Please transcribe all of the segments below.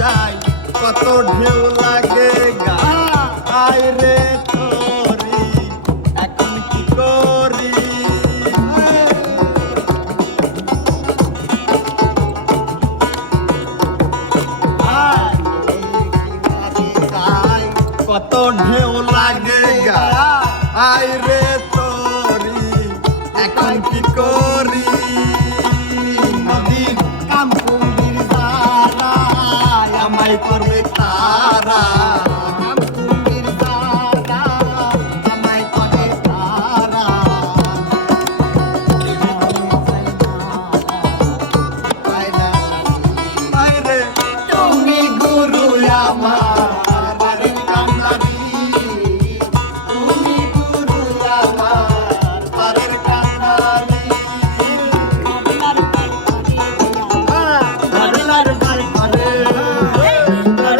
যায় কত ঢেউ লাগে গায় রে তোরি এখন কি করি কত ঢেউ লাগে গায় রে তোরি এখন কি করি নদীর কামপুঙ্গির দ্বারা আমায় করবে তারা কামপুঙ্গির দ্বারা আমায় করে তারা তুমি গুরু আমার বাড়ির কান্দারি তুমি গুরু আমার বাড়ির কান্দারি লার বাড়ি করে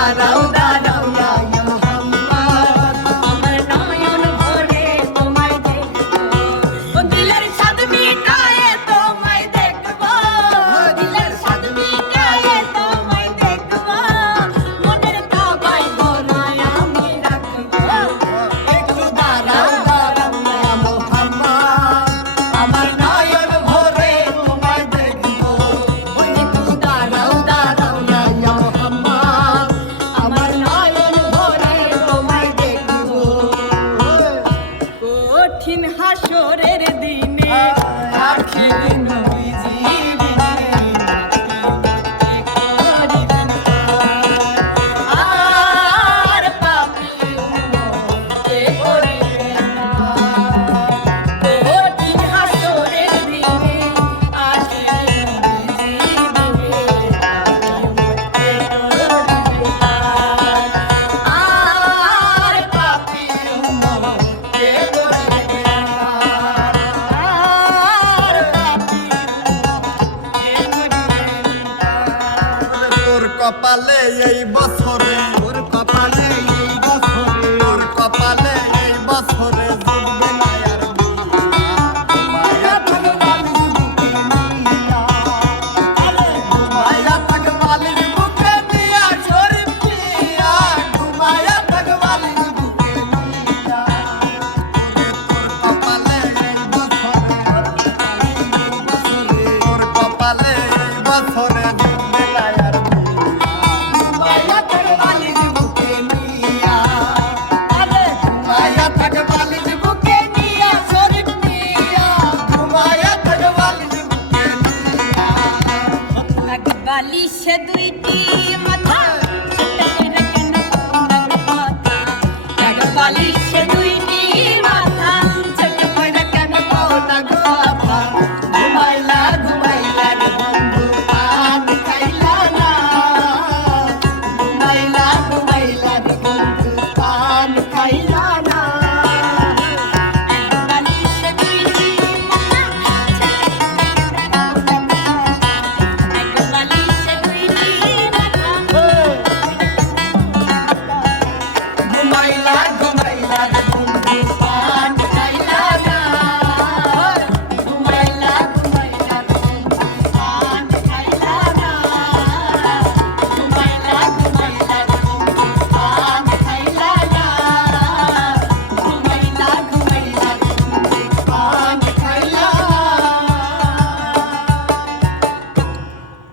দাঁড়াও দাঁড়াও ইয়া মোহাম্মদ আমার নয়ন ভরে তোমায় দেখবো দিলের স্বাদ মিটায়ে তোমায় দেখবো দিলের স্বাদ মিটায়ে তোমায় দেখবো মনের কাবায় গলায় আমি রাখবো একটু দাঁড়াও দাঁড়াও ইয়া মোহাম্মদ আমার নয়ন ভরে তোমায় দেখবো একটু দাঁড়াও দাঁড়াও ইয়া মোহাম্মদ আমার নয়ন ভরে তোমায় দেখবো কঠিন হাসরের দিনে আখির নবীজি আর পাপি কে করিবে না কঠিন হাসরের দিনে আখির নবীজি দিবে আর পাপি কে করিবে না আর পাপি তোর কপালে এই বছরে তোর কপালে এই বছরে তোর কপালে এই বছরে জুটবে না আর মায়া ভগবানের বুকে নিয়া আরে মায়া ভগবানের বুকে নিয়া শরীফ নিয়া মায়া ভগবানের বুকে নিয়া তোর কপালে এই বছরে তোর কপালে এই বছরে